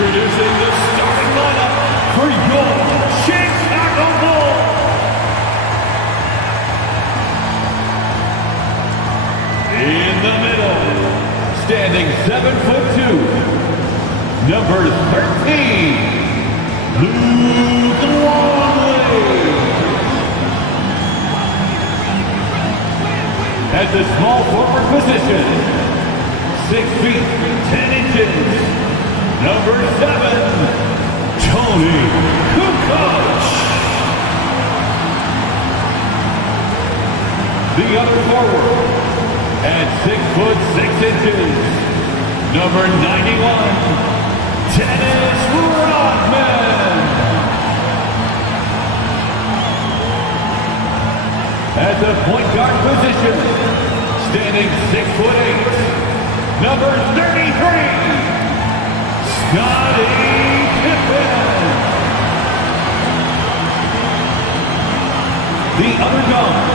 Introducing the starting lineup for your Chicago Bulls. In the middle, standing 7'2", number 13, Luke Longley. At the small forward position, 6 feet 10 inches, number 7, Tony Kukoc. The other forward, at 6'6", number 91, Dennis Rodman. At the point guard position, standing 6'8", number 33, Scottie Pippen. The other guard,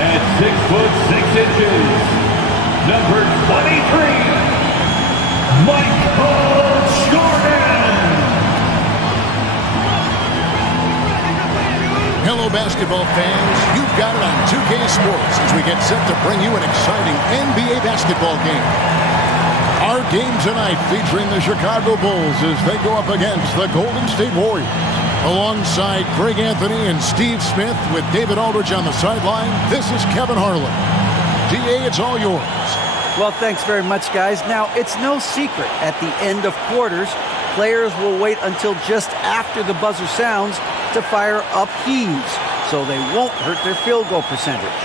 at 6'6", number 23, Michael Jordan. Hello, basketball fans. You've got it on 2K Sports as we get set to bring you an exciting NBA basketball game. Our game tonight featuring the Chicago Bulls as they go up against the Golden State Warriors. Alongside Greg Anthony and Steve Smith with David Aldridge on the sideline, this is Kevin Harlan. DA, it's all yours. Well, thanks very much, guys. Now, it's no secret at the end of quarters, players will wait until just after the buzzer sounds to fire up heaves, so they won't hurt their field goal percentage.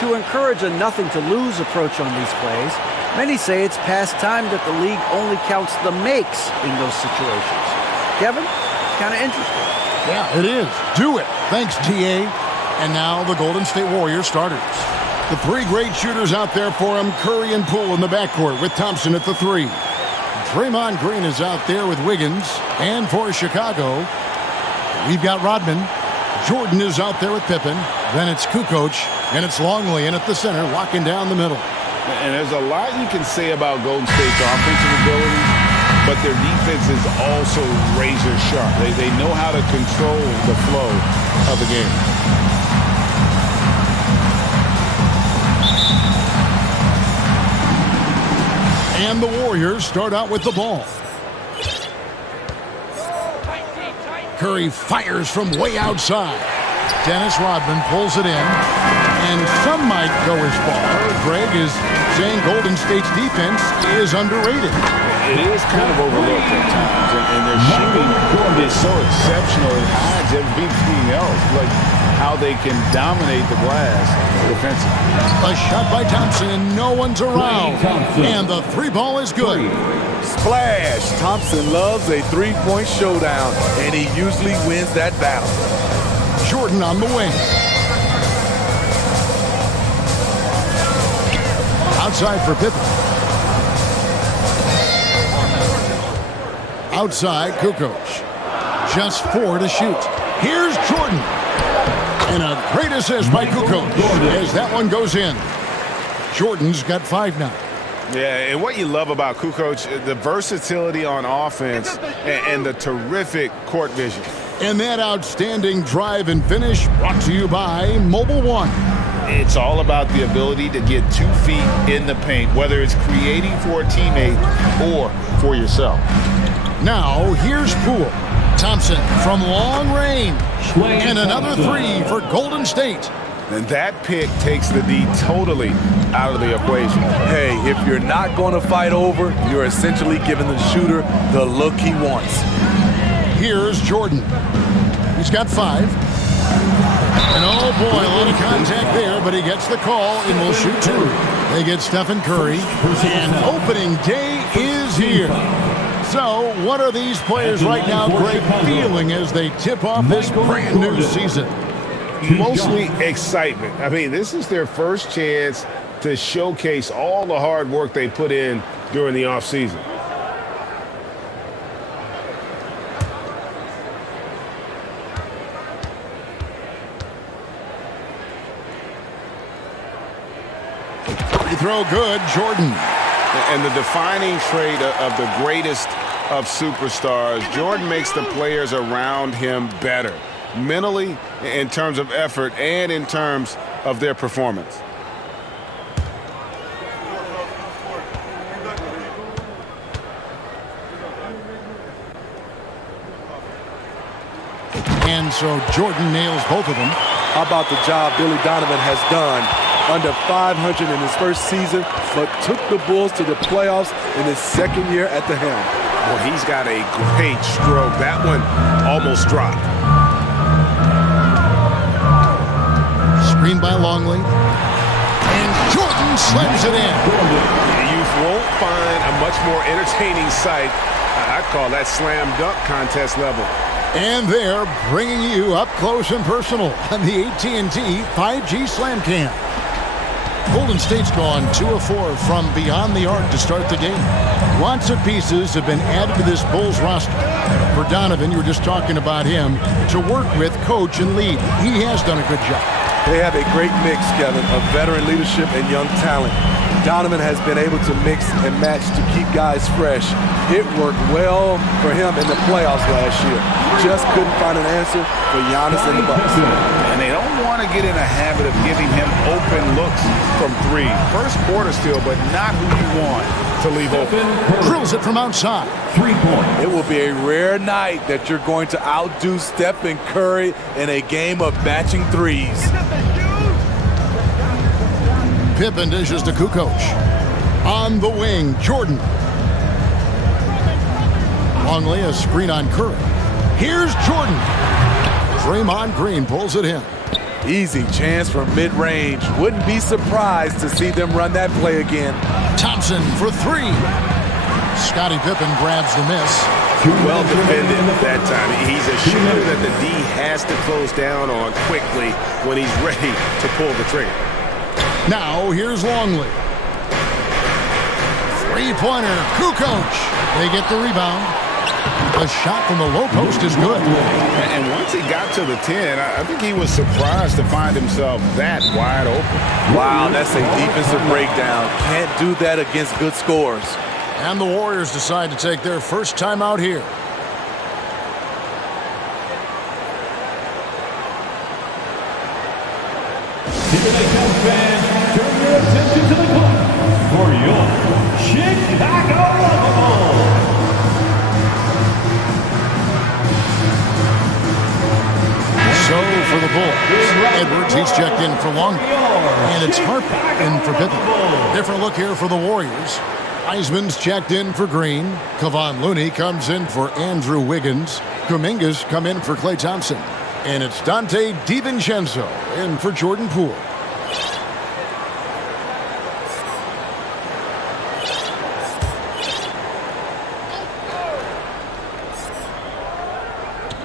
To encourage a nothing-to-lose approach on these plays, many say it's past time that the league only counts the makes in those situations. Kevin, it's kind of interesting. Yeah, it is. Do it. Thanks, TA. And now the Golden State Warriors starters. The three great shooters out there for them, Curry and Poole in the backcourt with Thompson at the 3. Draymond Green is out there with Wiggins. And for Chicago, we've got Rodman. Jordan is out there with Pippen. Then it's Kukoc. And it's Longley in at the center, locking down the middle. And there's a lot you can say about Golden State's offensive abilities, but their defense is also razor sharp. They know how to control the flow of the game. And the Warriors start out with the ball. Curry fires from way outside. Dennis Rodman pulls it in. And some might go as far, Greg, is saying Golden State's defense is underrated. It is kind of overlooked at times, and their shooting is so exceptional it hides everything else, like how they can dominate the glass defensively. A shot by Thompson, and no one's around. And the 3-ball is good. Splash! Thompson loves a three-point showdown, and he usually wins that battle. Jordan on the wing. Outside for Pippen. Outside, Kukoc. Just 4 to shoot. Here's Jordan. And a great assist by Kukoc as that one goes in. Jordan's got 5 now. Yeah, and what you love about Kukoc, the versatility on offense and the terrific court vision. And that outstanding drive and finish brought to you by Mobile One. It's all about the ability to get 2 feet in the paint, whether it's creating for a teammate or for yourself. Now, here's Poole. Thompson from long range. And another 3 for Golden State. And that pick takes the D totally out of the equation. Hey, if you're not going to fight over, you're essentially giving the shooter the look he wants. Here's Jordan. He's got 5. And oh boy, a lot of contact there, but he gets the call and will shoot 2. They get Stephen Curry, and opening day is here. So, what are these players right now, Greg, feeling as they tip off this brand new season? Mostly excitement. I mean, this is their first chance to showcase all the hard work they put in during the offseason. Free throw good, Jordan. And the defining trait of the greatest of superstars. Jordan makes the players around him better, mentally, in terms of effort, and in terms of their performance. And so Jordan nails both of them. How about the job Billy Donovan has done? Under 500 in his first season, but took the Bulls to the playoffs in his second year at the helm. Well, he's got a great stroke. That one almost dropped. Screen by Longley. And Jordan slams it in. You won't find a much more entertaining sight. I'd call that slam dunk contest level. And they're bringing you up close and personal on the AT&T 5G Slam Cam. Golden State's gone 2 of 4 from beyond the arc to start the game. Lots of pieces have been added to this Bulls roster. For Donovan, you were just talking about him, to work with, coach, and lead. He has done a good job. They have a great mix, Kevin, of veteran leadership and young talent. Donovan has been able to mix and match to keep guys fresh. It worked well for him in the playoffs last year. Just couldn't find an answer for Giannis and the Bucks. And they don't want to get in a habit of giving him open looks from 3. First quarter still, but not who you want to leave open. Drills it from outside. 3-point. It will be a rare night that you're going to outdo Stephen Curry in a game of matching threes. Pippen dishes to Kukoc. On the wing, Jordan. Longley, a screen on Curry. Here's Jordan. Draymond Green pulls it in. Easy chance from mid-range. Wouldn't be surprised to see them run that play again. Thompson for 3. Scottie Pippen grabs the miss. Well defended that time. He's a shooter that the D has to close down on quickly when he's ready to pull the trigger. Now here's Longley. Three-pointer, Kukoc. They get the rebound. The shot from the low post is good. And once he got to the 10, I think he was surprised to find himself that wide open. Wow, that's a defensive breakdown. Can't do that against good scores. And the Warriors decide to take their first time out here. Here they come, fans. Turn your attention to the clock for your Chicago Bulls. So for the Bulls, Edwards, he's checked in for Longley. And it's Harper in for Pippen. Different look here for the Warriors. Wiseman's checked in for Green. Kevon Looney comes in for Andrew Wiggins. Kuminga's come in for Klay Thompson. And it's Dante DiVincenzo in for Jordan Poole.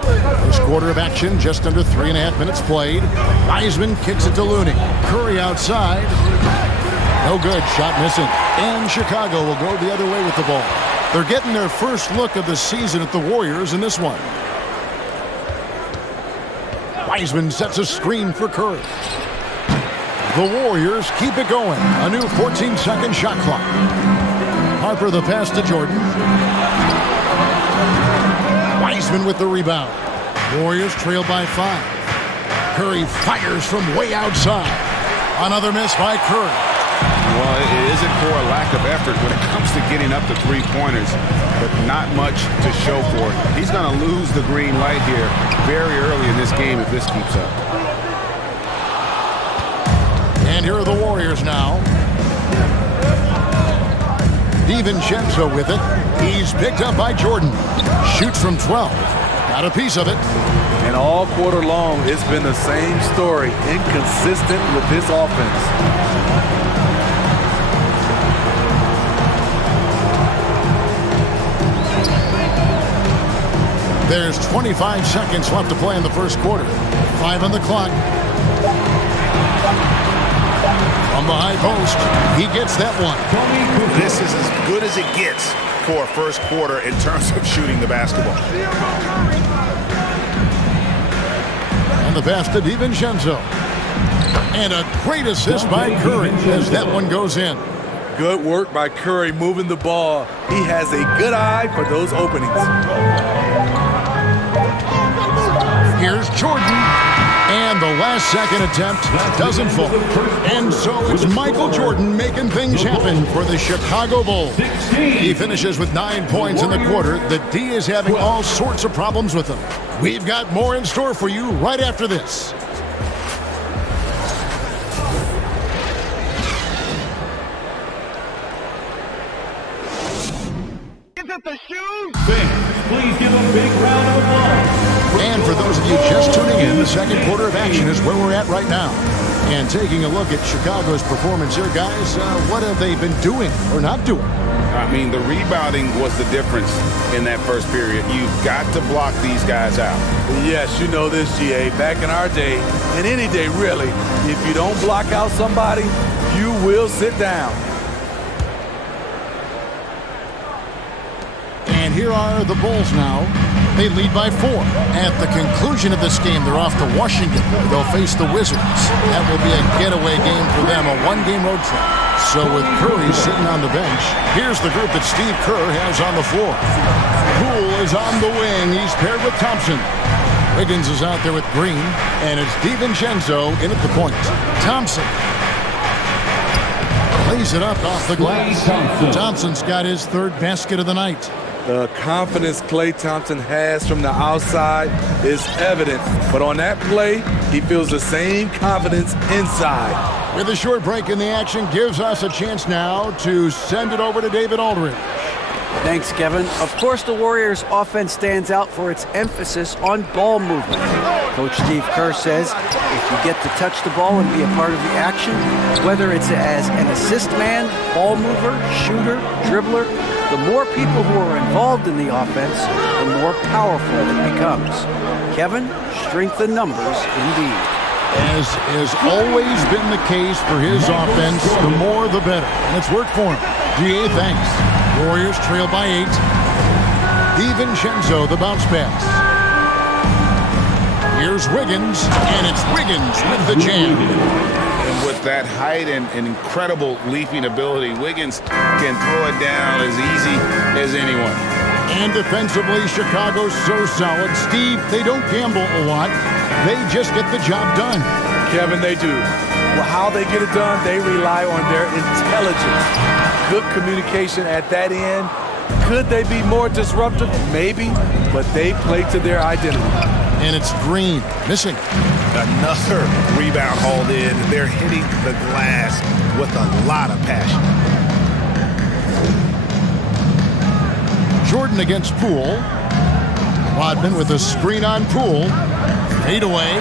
First quarter of action, just under 3.5 minutes played. Wiseman kicks it to Looney. Curry outside. No good, shot missing. And Chicago will go the other way with the ball. They're getting their first look of the season at the Warriors in this one. Wiseman sets a screen for Curry. The Warriors keep it going. A new 14-second shot clock. Harper the pass to Jordan. Wiseman with the rebound. Warriors trail by 5. Curry fires from way outside. Another miss by Curry. Well, it isn't for a lack of effort when it comes to getting up to three-pointers, but not much to show for it. He's going to lose the green light here very early in this game if this keeps up. And here are the Warriors now. DiVincenzo with it. He's picked up by Jordan. Shoots from 12. Got a piece of it. And all quarter long, it's been the same story. Inconsistent with this offense. There's 25 seconds left to play in the first quarter. 5 on the clock. From the high post, he gets that one. This is as good as it gets for a first quarter in terms of shooting the basketball. And the pass to DiVincenzo. And a great assist by Curry as that one goes in. Good work by Curry moving the ball. He has a good eye for those openings. Here's Jordan. And the last second attempt doesn't fall. And so it's Michael Jordan making things happen for the Chicago Bulls. He finishes with 9 points in the quarter. The D is having all sorts of problems with him. We've got more in store for you right after this. Please give a big round of applause. And for those of you just tuning in, the second quarter of action is where we're at right now. And taking a look at Chicago's performance here, guys, what have they been doing or not doing? I mean, the rebounding was the difference in that first period. You've got to block these guys out. Yes, you know this, GA. Back in our day, and any day really, if you don't block out somebody, you will sit down. And here are the Bulls now. They lead by 4. At the conclusion of this game, they're off to Washington. They'll face the Wizards. That will be a getaway game for them, a one-game road trip. So with Curry sitting on the bench, here's the group that Steve Kerr has on the floor. Poole is on the wing. He's paired with Thompson. Wiggins is out there with Green, and it's DiVincenzo in at the point. Thompson lays it up off the glass. Thompson's got his third basket of the night. The confidence Klay Thompson has from the outside is evident. But on that play, he feels the same confidence inside. With a short break in the action, gives us a chance now to send it over to David Aldridge. Thanks, Kevin. Of course, the Warriors' offense stands out for its emphasis on ball movement. Coach Steve Kerr says if you get to touch the ball and be a part of the action, whether it's as an assist man, ball mover, shooter, dribbler, the more people who are involved in the offense, the more powerful it becomes. Kevin, strength in numbers indeed. As has always been the case for his offense, the more the better. And it's worked for him. DA, thanks. Warriors trail by 8. DiVincenzo, the bounce pass. Here's Wiggins, and it's Wiggins with the jam. And with that height and incredible leaping ability, Wiggins can throw it down as easy as anyone. And defensively, Chicago's so solid. Steve, they don't gamble a lot. They just get the job done. Kevin, they do. Well, how they get it done, they rely on their intelligence. Good communication at that end. Could they be more disruptive? Maybe, but they play to their identity. And it's Green, missing. Another rebound hauled in. They're hitting the glass with a lot of passion. Jordan against Poole. Rodman with a screen on Poole. Fade away.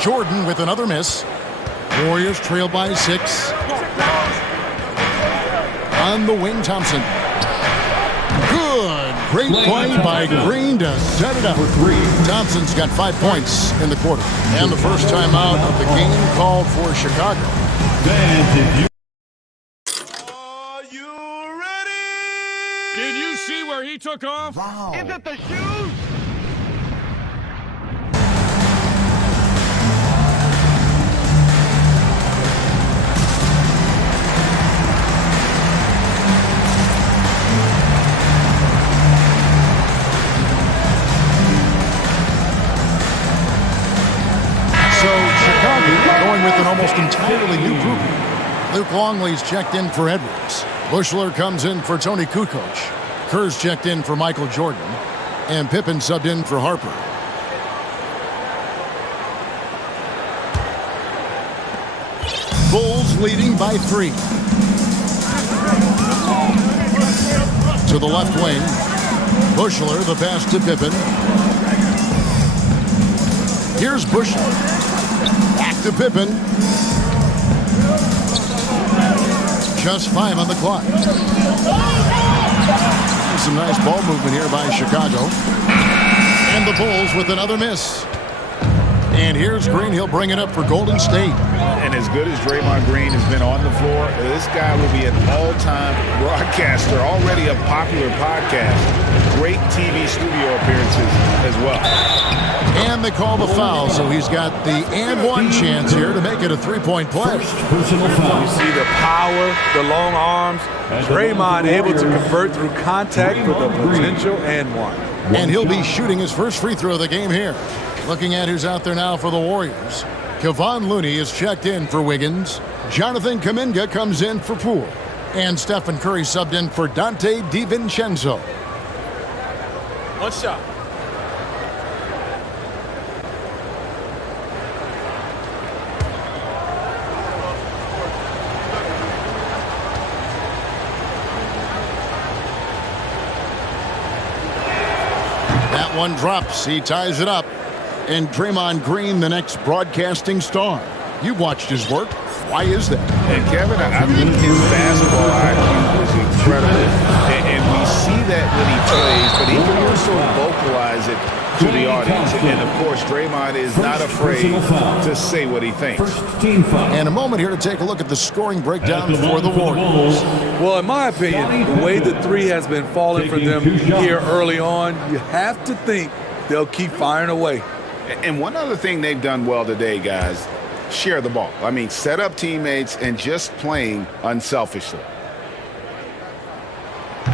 Jordan with another miss. Warriors trail by 6. On the wing, Thompson. Good. Great play by Green to set it up. Thompson's got 5 points in the quarter. And the first time out of the game called for Chicago. Are you ready? Did you see where he took off? Wow. Is it the shoes? Going with an almost entirely new group. Luke Longley's checked in for Edwards. Bushler comes in for Tony Kukoc. Kerr's checked in for Michael Jordan. And Pippen subbed in for Harper. Bulls leading by 3. To the left wing. Bushler, the pass to Pippen. Here's Bushler. Back to Pippen. Just 5 on the clock. Some nice ball movement here by Chicago. And the Bulls with another miss. And here's Green. He'll bring it up for Golden State. And as good as Draymond Green has been on the floor, this guy will be an all-time broadcaster, already a popular podcast. Great TV studio appearances as well. And they call the foul, so he's got the and one chance here to make it a three-point play. Personal foul. You see the power, the long arms. Draymond able to convert through contact for the potential and one. And he'll be shooting his first free throw of the game here. Looking at who's out there now for the Warriors. Kevon Looney is checked in for Wiggins. Jonathan Kuminga comes in for Poole. And Stephen Curry subbed in for Dante DiVincenzo. One shot. That one drops. He ties it up. And Draymond Green, the next broadcasting star. You've watched his work. Why is that? And Kevin, I think his basketball IQ is incredible. And we see that when he plays, but he can also vocalize it to the audience. And of course, Draymond is not afraid to say what he thinks. First team foul. And a moment here to take a look at the scoring breakdown for the Warriors. Well, in my opinion, the way the three has been falling for them here early on, you have to think they'll keep firing away. And one other thing they've done well today, guys, share the ball. I mean, set up teammates and just playing unselfishly.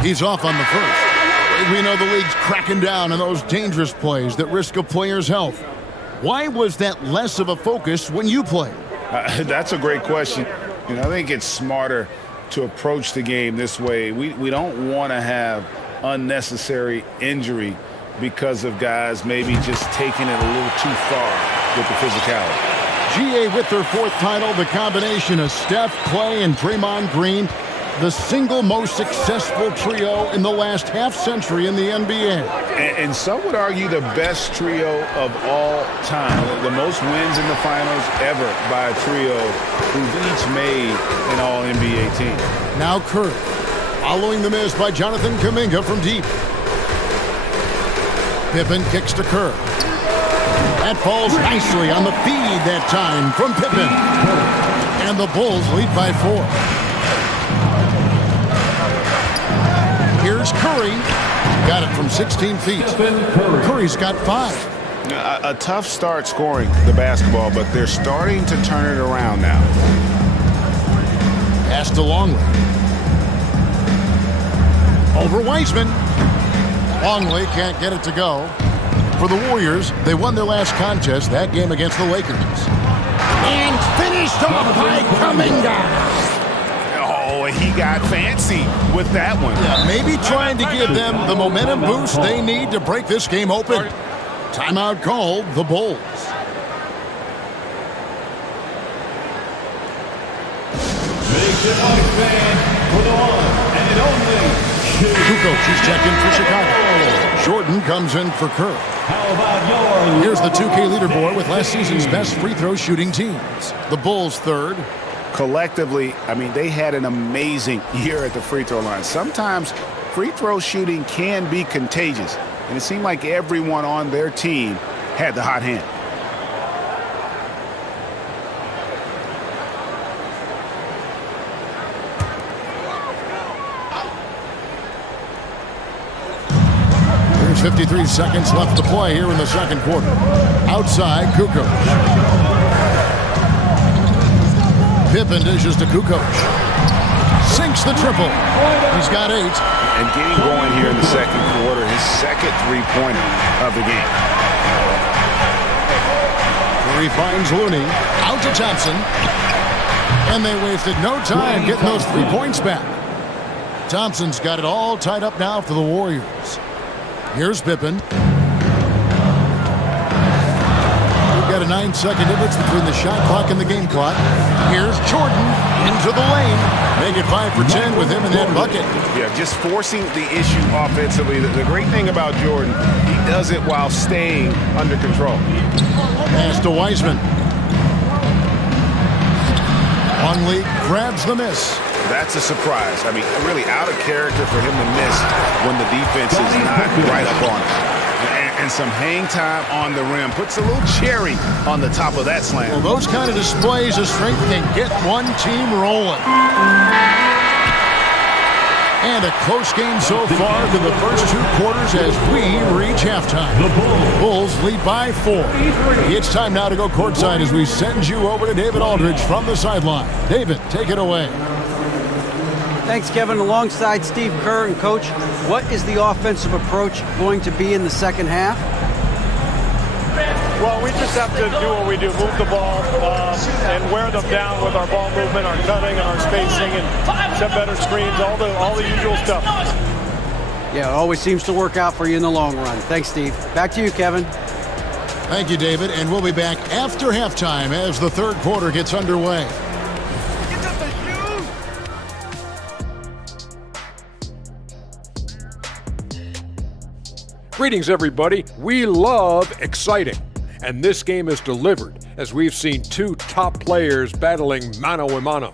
He's off on the first. We know the league's cracking down on those dangerous plays that risk a player's health. Why was that less of a focus when you played? That's a great question. I think it's smarter to approach the game this way. We don't want to have unnecessary injury because of guys maybe just taking it a little too far with the physicality. GA with their fourth title, the combination of Steph, Clay, and Draymond Green, the single most successful trio in the last half-century in the NBA. And some would argue the best trio of all time. The most wins in the finals ever by a trio who've each made an All-NBA team. Now Curry, following the miss by Jonathan Kuminga from deep. Pippen kicks to Kerr. That falls nicely on the feed that time from Pippen. And the Bulls lead by 4. Here's Curry. Got it from 16 feet. Curry's got 5. A tough start scoring the basketball, but they're starting to turn it around now. Pass to Longley. Over Wiseman. Longley can't get it to go. For the Warriors, they won their last contest, that game against the Lakers. And finished off by Kuminga. Oh, he got fancy with that one. Yeah, maybe trying to give them the momentum boost they need to break this game open. Timeout called, the Bulls. Big Likemike fan for the one and only. Kukoc is checking for Chicago. Jordan comes in for Kerr. How about your... Here's the 2K leaderboard with last season's best free throw shooting teams. The Bulls third. Collectively, I mean, they had an amazing year at the free throw line. Sometimes free throw shooting can be contagious, and it seemed like everyone on their team had the hot hand. There's 53 seconds left to play here in the second quarter. Outside, Kukoc. Pippen dishes to Kukoc. Sinks the triple. He's got 8. And getting going here in the second quarter, his second three-pointer of the game. Curry finds Looney. Out to Thompson. And they wasted no time getting those 3 points back. Thompson's got it all tied up now for the Warriors. Here's Pippen. We've got a 9-second difference between the shot clock and the game clock. Here's Jordan into the lane. Make it 5 for 10 with him in that bucket. Yeah, just forcing the issue offensively. The great thing about Jordan, he does it while staying under control. Pass to Wiseman. Longley grabs the miss. That's a surprise. I mean, really out of character for him to miss when the defense is not right up on him. And some hang time on the rim. Puts a little cherry on the top of that slam. Well, those kind of displays of strength can get one team rolling. And a close game so far through the first 2 quarters as we reach halftime. The Bulls lead by 4. It's time now to go courtside as we send you over to David Aldridge from the sideline. David, take it away. Thanks, Kevin. Alongside Steve Kerr and Coach, what is the offensive approach going to be in the second half? Well, we just have to do what we do, move the ball and wear them down with our ball movement, our cutting, and our spacing, and set better screens, all the usual stuff. Yeah, it always seems to work out for you in the long run. Thanks, Steve. Back to you, Kevin. Thank you, David, and we'll be back after halftime as the third quarter gets underway. Greetings, everybody. We love exciting. And this game is delivered as we've seen 2 top players battling mano a mano.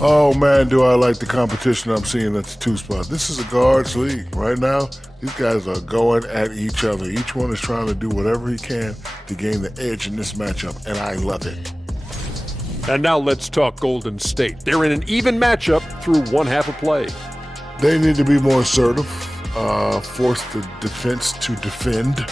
Oh, man, do I like the competition I'm seeing at the 2 spot. This is a guards league. Right now, these guys are going at each other. Each one is trying to do whatever he can to gain the edge in this matchup, and I love it. And now let's talk Golden State. They're in an even matchup through one half of play. They need to be more assertive, force the defense to defend.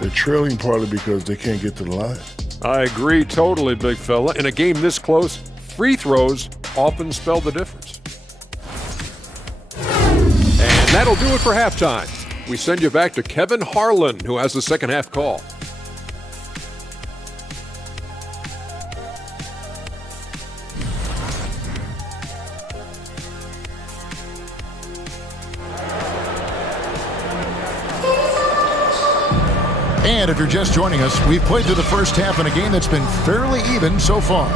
They're trailing partly because they can't get to the line. I agree totally, big fella. In a game this close, free throws often spell the difference. And that'll do it for halftime. We send you back to Kevin Harlan, who has the second half call. And if you're just joining us, we've played through the first half in a game that's been fairly even so far.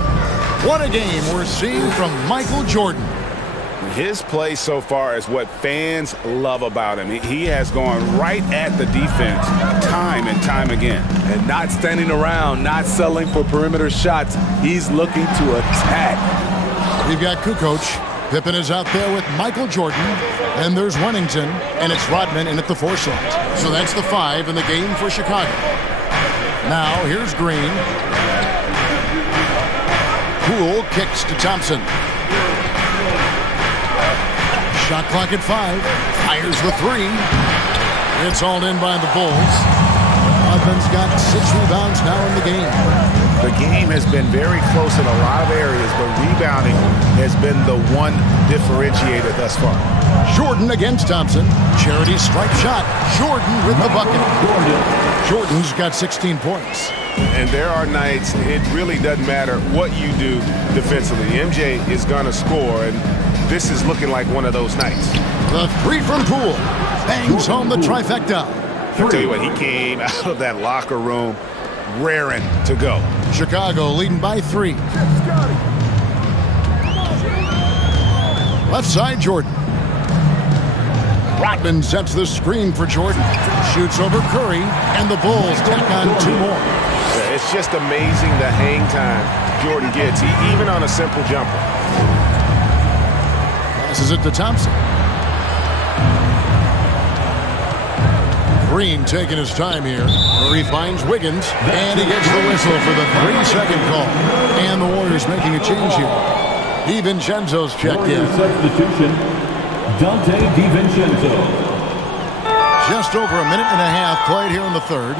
What a game we're seeing from Michael Jordan. His play so far is what fans love about him. He has gone right at the defense time and time again. And not standing around, not settling for perimeter shots. He's looking to attack. We've got Kukoc. Pippen is out there with Michael Jordan. And there's Wennington, and it's Rodman in at the 4 slot. So that's the 5 in the game for Chicago. Now here's Green. Poole kicks to Thompson. Shot clock at 5. Fires the 3. It's hauled in by the Bulls. Rodman's got 6 rebounds now in the game. The game has been very close in a lot of areas, but rebounding has been the one differentiator thus far. Jordan against Thompson. Charity stripe shot. Jordan with the bucket. Jordan's got 16 points. And there are nights it really doesn't matter what you do defensively. MJ is going to score, and this is looking like one of those nights. The 3 from Poole. Bangs home the trifecta. I'll tell you what, he came out of that locker room raring to go. Chicago leading by 3. Left side, Jordan. Rodman sets the screen for Jordan. Shoots over Curry, and the Bulls tack on 2 more. Yeah, it's just amazing the hang time Jordan gets, even on a simple jumper. Passes it to Thompson. Green taking his time here. Curry finds Wiggins, and he gets the whistle for the 3-second call. And the Warriors making a change here. DiVincenzo's checked in. Substitution, Dante DiVincenzo. Just over a minute and a half played here in the third.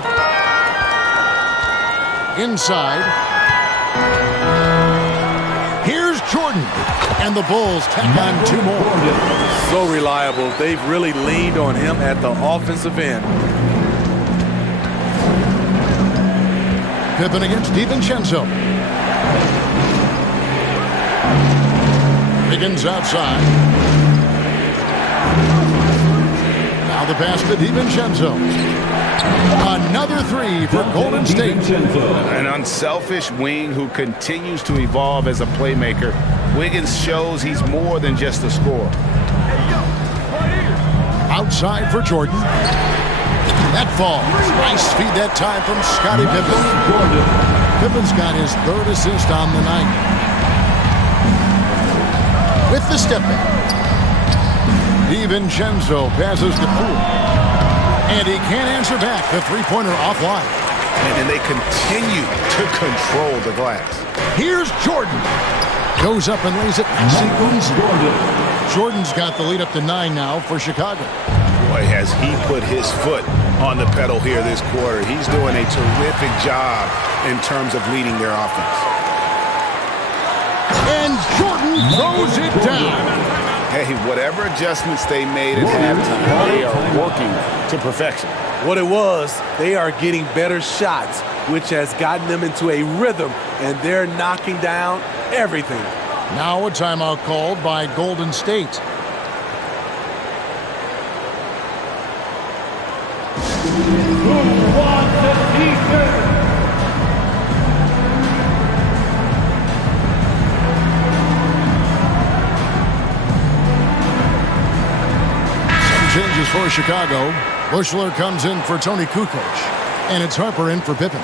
Inside. Here's Jordan. And the Bulls tack on 2 more. So reliable. They've really leaned on him at the offensive end. Pippen against DiVincenzo. Wiggins outside. Now the pass to DiVincenzo. Another 3 for Golden State. An unselfish wing who continues to evolve as a playmaker. Wiggins shows he's more than just a scorer. Outside for Jordan. That falls. Nice feed that time from Scottie Pippen. Pippen's got his 3rd assist on the night. With the step back. DiVincenzo passes to Poole. And he can't answer back. The three-pointer offline. And they continue to control the glass. Here's Jordan. Goes up and lays it. Jordan's got the lead up to 9 now for Chicago. Boy, has he put his foot on the pedal here this quarter. He's doing a terrific job in terms of leading their offense. And Jordan throws it down. Hey, whatever adjustments they made at halftime, they are working to perfection. What it was, they are getting better shots, which has gotten them into a rhythm, and they're knocking down everything. Now a timeout called by Golden State. Changes for Chicago. Bushler comes in for Tony Kukoc. And it's Harper in for Pippen.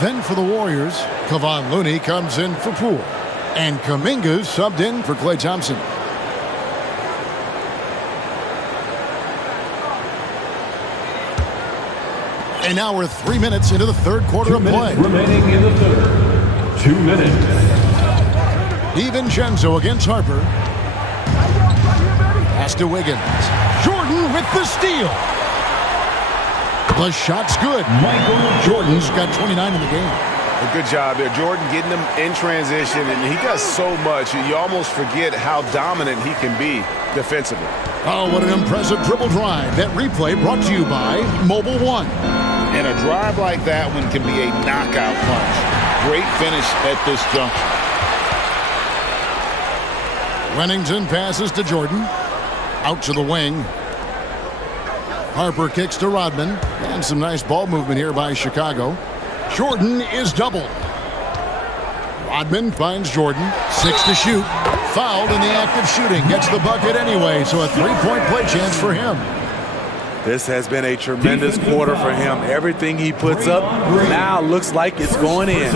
Then for the Warriors, Kevon Looney comes in for Poole. And Kuminga's subbed in for Klay Thompson. And now we're 3 minutes into the third quarter of play. Remaining in the third. 2 minutes. DiVincenzo against Harper. Pass to Wiggins. Jordan with the steal. The shot's good. Jordan's got 29 in the game. A good job there. Jordan getting them in transition, and he does so much. You almost forget how dominant he can be defensively. Oh, what an impressive dribble drive. That replay brought to you by Mobile One. And a drive like that one can be a knockout punch. Great finish at this juncture. Wennington passes to Jordan. Out to the wing. Harper kicks to Rodman. And some nice ball movement here by Chicago. Jordan is doubled. Rodman finds Jordan. 6 to shoot. Fouled in the act of shooting. Gets the bucket anyway, so a three-point play chance for him. This has been a tremendous quarter for him. Everything he puts up now looks like it's going in.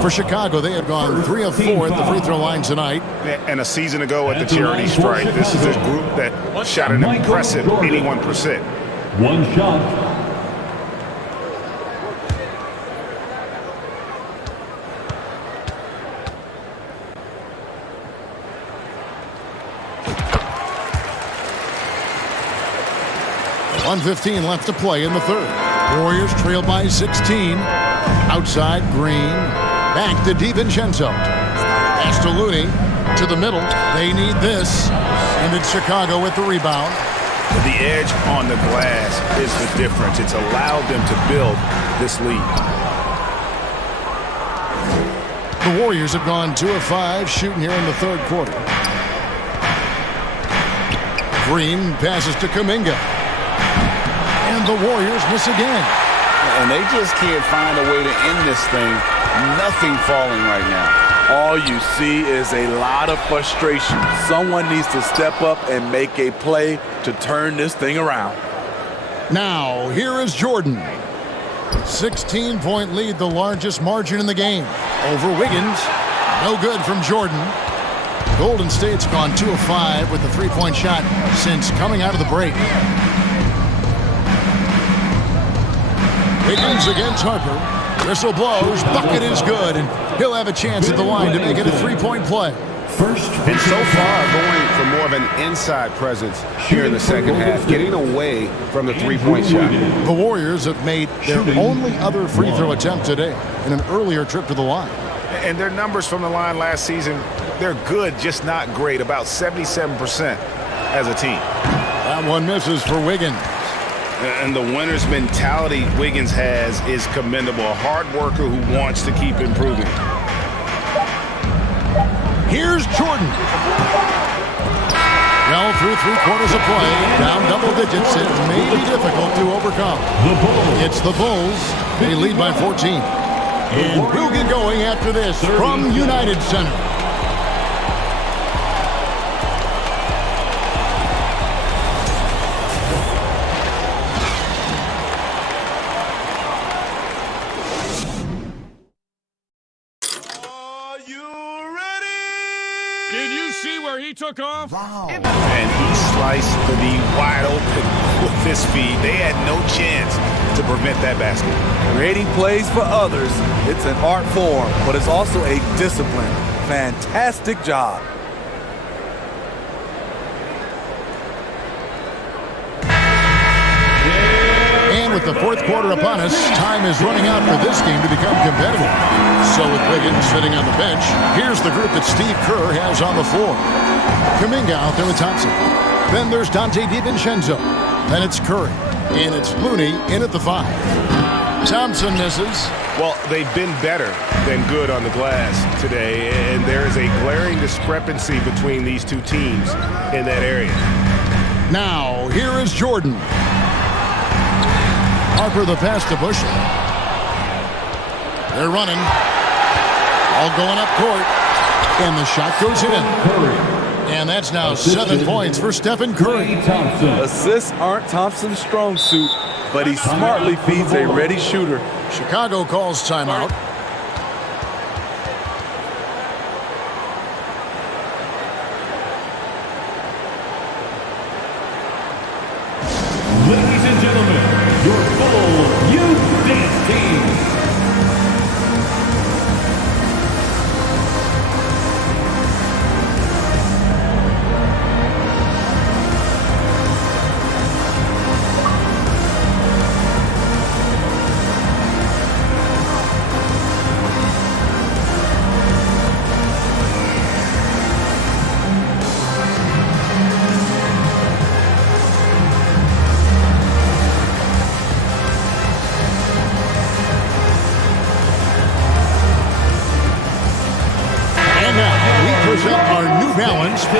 For Chicago, they have gone 3 of 4 at the free throw line tonight. And a season ago at the charity strike, this is a group that shot an impressive 81%. One shot. .115 left to play in the third. Warriors trail by 16. Outside, Green. Back to DiVincenzo. Pass to Looney. To the middle. They need this. And it's Chicago with the rebound. The edge on the glass is the difference. It's allowed them to build this lead. The Warriors have gone 2 of 5 shooting here in the third quarter. Green passes to Kuminga. And the Warriors miss again. And they just can't find a way to end this thing. Nothing falling right now. All you see is a lot of frustration. Someone needs to step up and make a play to turn this thing around. Now, here is Jordan. 16-point lead, the largest margin in the game. Over Wiggins. No good from Jordan. Golden State's gone 2 of 5 with the three-point shot since coming out of the break. Wiggins against Harper. Whistle blows. Bucket is good. And he'll have a chance at the line to make it a three-point play. First, So far, going for more of an inside presence here in the second half, getting away from the three-point shot. The Warriors have made their only other free throw attempt today in an earlier trip to the line. And their numbers from the line last season, they're good, just not great. About 77% as a team. That one misses for Wiggins. And the winner's mentality Wiggins has is commendable. A hard worker who wants to keep improving. Here's Jordan. Well, through 3 quarters of play, down double digits, it may be difficult to overcome. It's the Bulls. They lead by 14. And we'll get going after this from United Center. Did you see where he took off? And he sliced the D wide open with his feet. They had no chance to prevent that basket. Creating plays for others, it's an art form, but it's also a discipline. Fantastic job. And with the fourth quarter upon us, time is running out for this game to become competitive. So with Wiggins sitting on the bench, here's the group that Steve Kerr has on the floor. Kuminga out there with Thompson. Then there's Dante DiVincenzo. Then it's Curry. And it's Looney in at the 5. Thompson misses. Well, they've been better than good on the glass today, and there is a glaring discrepancy between these two teams in that area. Now, here is Jordan. Harper the pass to Bush. They're running. All going up court. And the shot goes in. And that's now 7 points for Stephen Curry. Assists aren't Thompson's strong suit, but he smartly feeds a ready shooter. Chicago calls timeout. Ladies and gentlemen, your full youth dance team.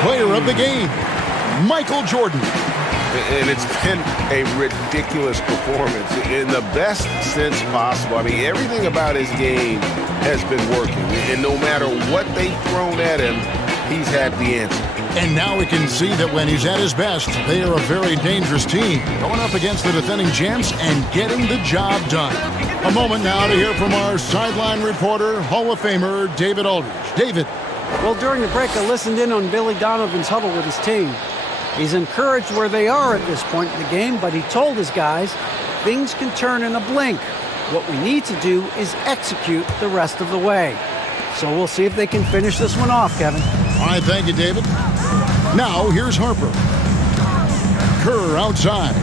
Player of the game, Michael Jordan. And it's been a ridiculous performance in the best sense possible. I mean, everything about his game has been working. And no matter what they've thrown at him, he's had the answer. And now we can see that when he's at his best, they are a very dangerous team, going up against the defending champs and getting the job done. A moment now to hear from our sideline reporter, Hall of Famer David Aldridge. David. Well, during the break, I listened in on Billy Donovan's huddle with his team. He's encouraged where they are at this point in the game, but he told his guys things can turn in a blink. What we need to do is execute the rest of the way. So we'll see if they can finish this one off, Kevin. All right, thank you, David. Now, here's Harper. Kerr outside.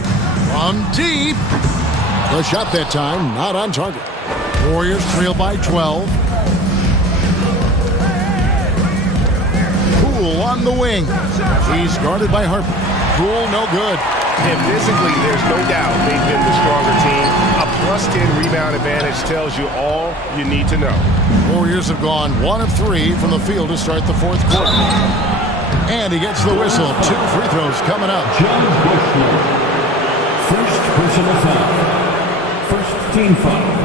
From deep. The shot that time, not on target. Warriors trail by 12. Poole on the wing. He's guarded by Harper. Poole, no good. And physically, there's no doubt they've been the stronger team. A +10 rebound advantage tells you all you need to know. Warriors have gone 1 of 3 from the field to start the fourth quarter. And he gets the whistle. 2 free throws coming up. John Bushler. First personal foul. First team foul.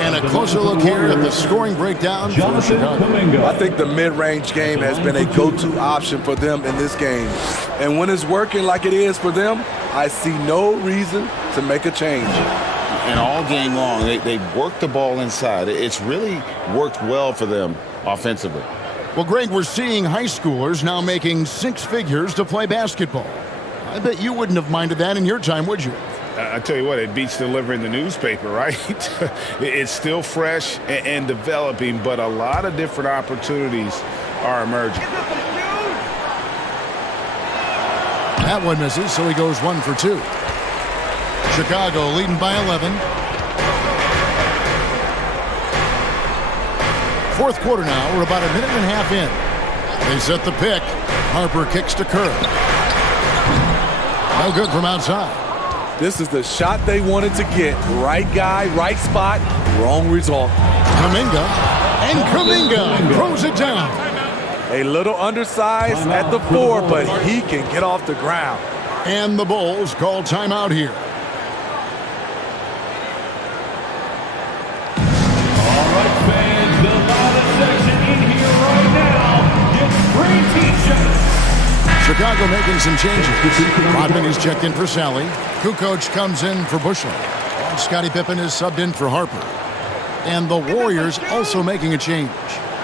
And a closer look here at the scoring breakdown for Chicago. I think the mid-range game has been a go-to option for them in this game. And when it's working like it is for them, I see no reason to make a change. And all game long, they've worked the ball inside. It's really worked well for them offensively. Well, Greg, we're seeing high schoolers now making 6 figures to play basketball. I bet you wouldn't have minded that in your time, would you? I tell you what, it beats delivering the newspaper, right? It's still fresh and developing, but a lot of different opportunities are emerging. That one misses, so he goes 1 for 2. Chicago leading by 11. Fourth quarter now. We're about a minute and a half in. They set the pick. Harper kicks to Kerr. No good from outside. This is the shot they wanted to get. Right guy, right spot, wrong result. Kuminga. And Kuminga throws it down. A little undersized at the 4, but he can get off the ground. And the Bulls call timeout here. All right, fans, the bottom section in here right now gets free t-shirts. Chicago making some changes. Rodman is checked in for Sally. Kukoc comes in for Bushel. And Scottie Pippen is subbed in for Harper. And the Warriors also making a change.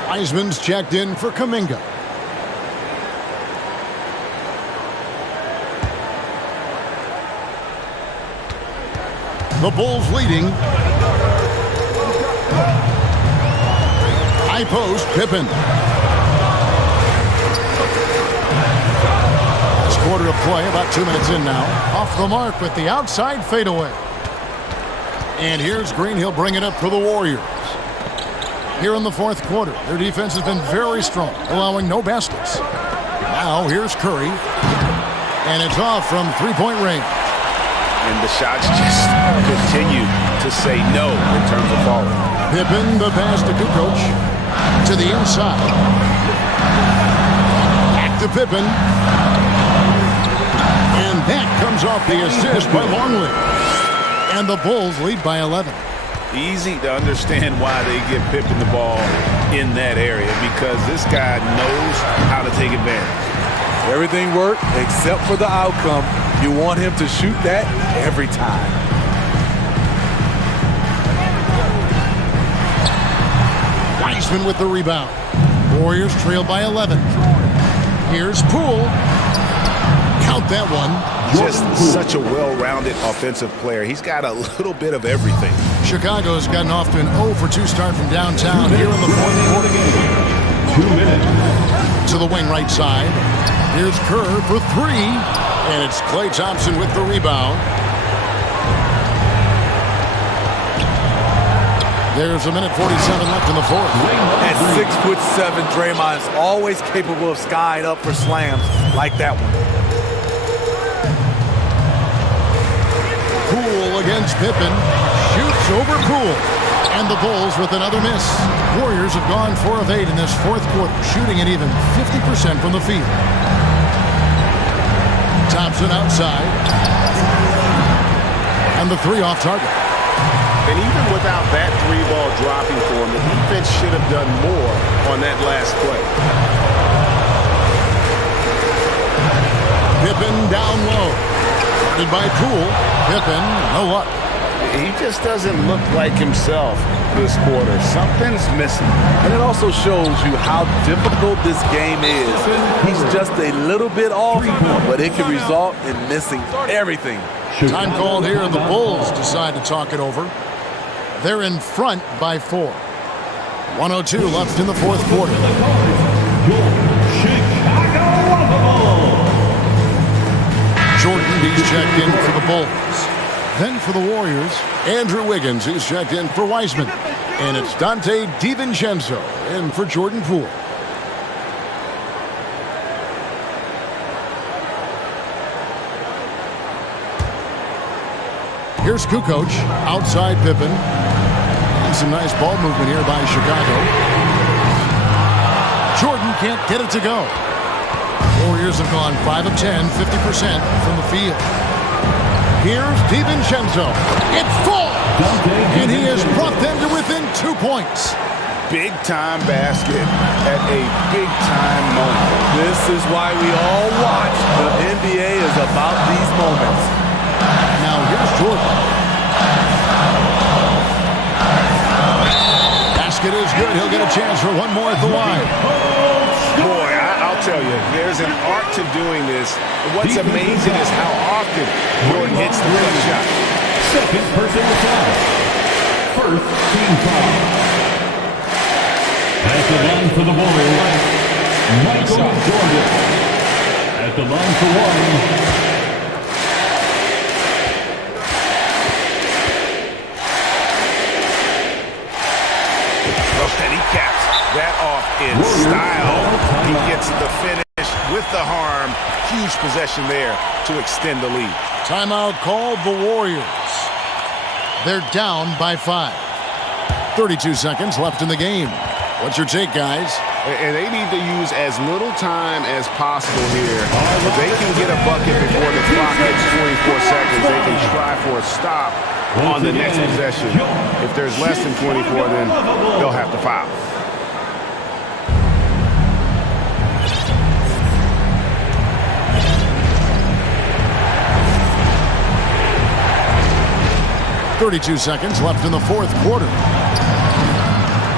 Wiseman's checked in for Kuminga. The Bulls leading. High post, Pippen. Last quarter of play, about 2 minutes in now. Off the mark with the outside fadeaway. And here's Green. He'll bring it up for the Warriors. Here in the fourth quarter, their defense has been very strong, allowing no baskets. Now here's Curry. And it's off from three-point range. And the shots just continue to say no in terms of falling. Pippen, the pass to Kukoc. To the inside. Back to Pippen. And that comes off the assist by Longley. And the Bulls lead by 11. Easy to understand why they give Pippen the ball in that area, because this guy knows how to take advantage. Everything worked except for the outcome. You want him to shoot that every time. Wiseman with the rebound. Warriors trail by 11. Here's Poole. Count that one. Just such a well-rounded offensive player. He's got a little bit of everything. Chicago's gotten off to an 0 for 2 start from downtown here in the fourth quarter. 2 minutes. To the wing right side. Here's Kerr for 3. And it's Klay Thompson with the rebound. There's a minute 47 left in the fourth. At 6'7", Draymond is always capable of skying up for slams like that one. Poole against Pippen. Shoots over Poole. And the Bulls with another miss. Warriors have gone 4 of 8 in this fourth quarter, shooting at even 50% from the field. Thompson outside. And the 3 off target. And even without that 3-ball dropping for him, the defense should have done more on that last play. Pippen down low. Guarded by Poole. Pippen, no luck. He just doesn't look like himself this quarter. Something's missing. And it also shows you how difficult this game is. He's just a little bit off, but it can result in missing everything. Time called here, and the Bulls decide to talk it over. They're in front by 4. 1:02 left in the fourth quarter. Jordan, he's checked in for the Bulls. Then for the Warriors, Andrew Wiggins, he's checked in for Wiseman. And it's Dante DiVincenzo in for Jordan Poole. Here's Kukoc, outside Pippen. And some nice ball movement here by Chicago. Jordan can't get it to go. Warriors have gone 5 of 10, 50% from the field. Here's DiVincenzo. It falls! And he has brought them to within 2 points. Big-time basket at a big-time moment. This is why we all watch. The NBA is about these moments. Now here's Jordan. Basket is good. He'll get a chance for one more at the line. Boy, I'll tell you, there's an art to doing this. What's amazing is how often Jordan hits the clutch shot. Second personal foul. First team foul. At the line for the Warriors, Michael Jordan. At the line for one. And he caps that off in style. He gets the finish with the harm. Huge possession there to extend the lead. Timeout called the Warriors. They're down by 5. 32 seconds left in the game. What's your take, guys? And they need to use as little time as possible here. If they can get a bucket before the clock hits 24 seconds, they can try for a stop on the next possession. If there's less than 24, then they'll have to foul. .32 seconds left in the fourth quarter.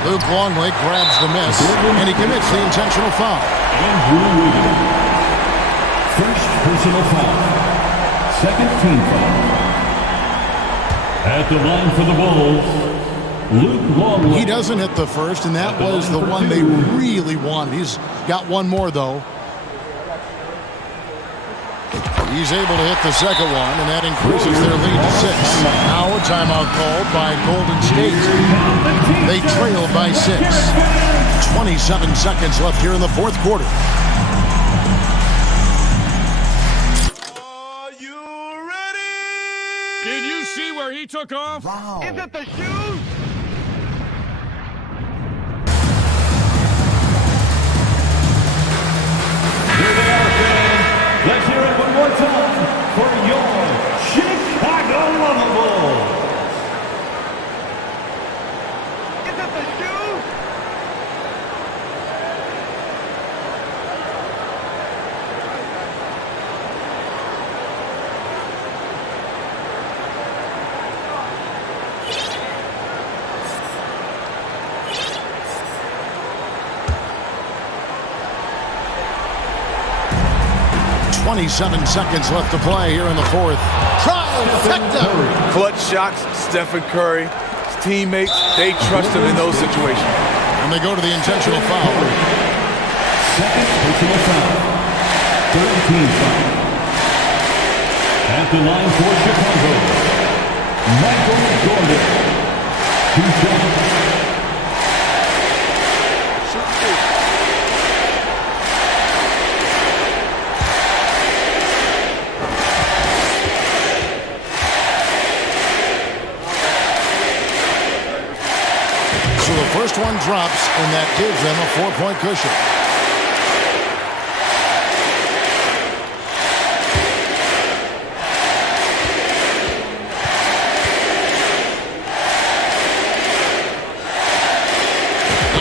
Luke Longley grabs the miss, and he commits the intentional foul. Andrew Wiggins. First personal foul. Second team foul. At the line for the Bulls, Luke Longley. He doesn't hit the first, and that was the one they really wanted. He's got one more, though. He's able to hit the second one, and that increases their lead to 6. Now a timeout called by Golden State. They trail by 6. 27 seconds left here in the fourth quarter. Are you ready? Did you see where he took off? Wow. Is it the shoes? Here they are, fans. Let's hear it one more time for your Chicago Bulls. Is it the shoes? Twenty-seven seconds left to play here in the fourth. Trifecta! Clutch shots, Stephen Curry. His teammates, they trust him in those situations. And they go to the intentional foul. Second personal foul. 13 foul. At the line for Chicago, Michael Jordan. 2 shots. So the first one drops, and that gives them a 4-point cushion.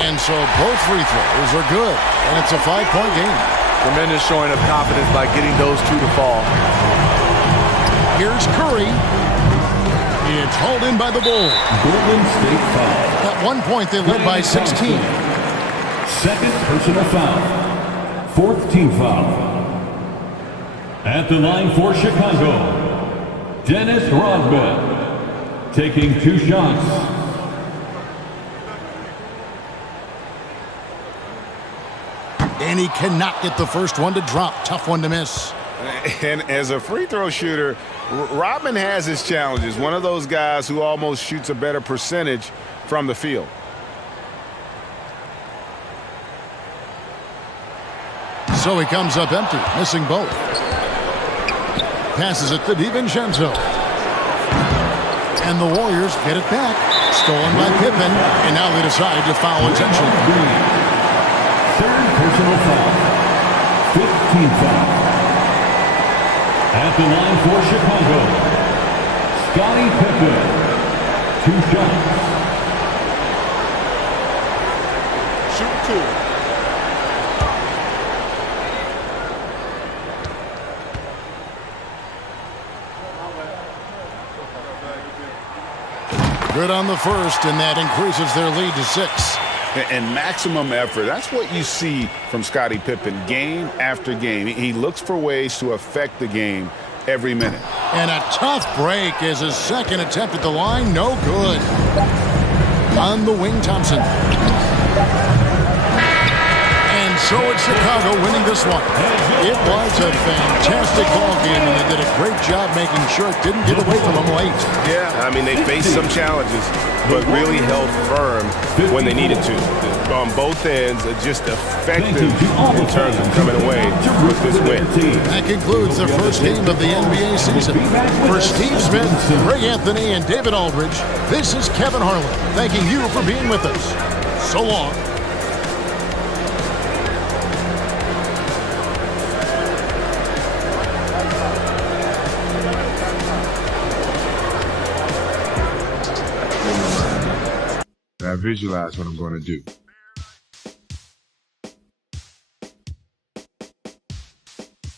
And so both free throws are good, and it's a 5-point game. Tremendous showing of confidence by getting those two to fall. Here's Curry. It's hauled in by the Bulls. Golden State foul. At one point, they led by 16. Second personal foul. Fourth team foul. At the line for Chicago, Dennis Rodman. Taking 2 shots. And he cannot get the first one to drop. Tough one to miss. And as a free throw shooter, Rodman has his challenges. One of those guys who almost shoots a better percentage from the field. So he comes up empty, missing both. Passes it to DiVincenzo. And the Warriors get it back. Stolen by Pippen, and now they decide to foul intentionally. Third personal foul. 15 foul. At the line for Chicago, Scottie Pippen. 2 shots. Shoot 2. Good on the first, and that increases their lead to 6. And maximum effort. That's what you see from Scottie Pippen game after game. He looks for ways to affect the game every minute. And a tough break is his second attempt at the line. No good. On the wing, Thompson. And so it's Chicago winning this one. It was a fantastic ball game, and they did a great job making sure it didn't get away from them late. Yeah, I mean, they faced some challenges, but really held firm when they needed to. On both ends, just effective in terms of coming away with this win. That concludes the first game of the NBA season. For Steve Smith, Greg Anthony, and David Aldridge, this is Kevin Harlan, thanking you for being with us. So long. I visualize what I'm going to do.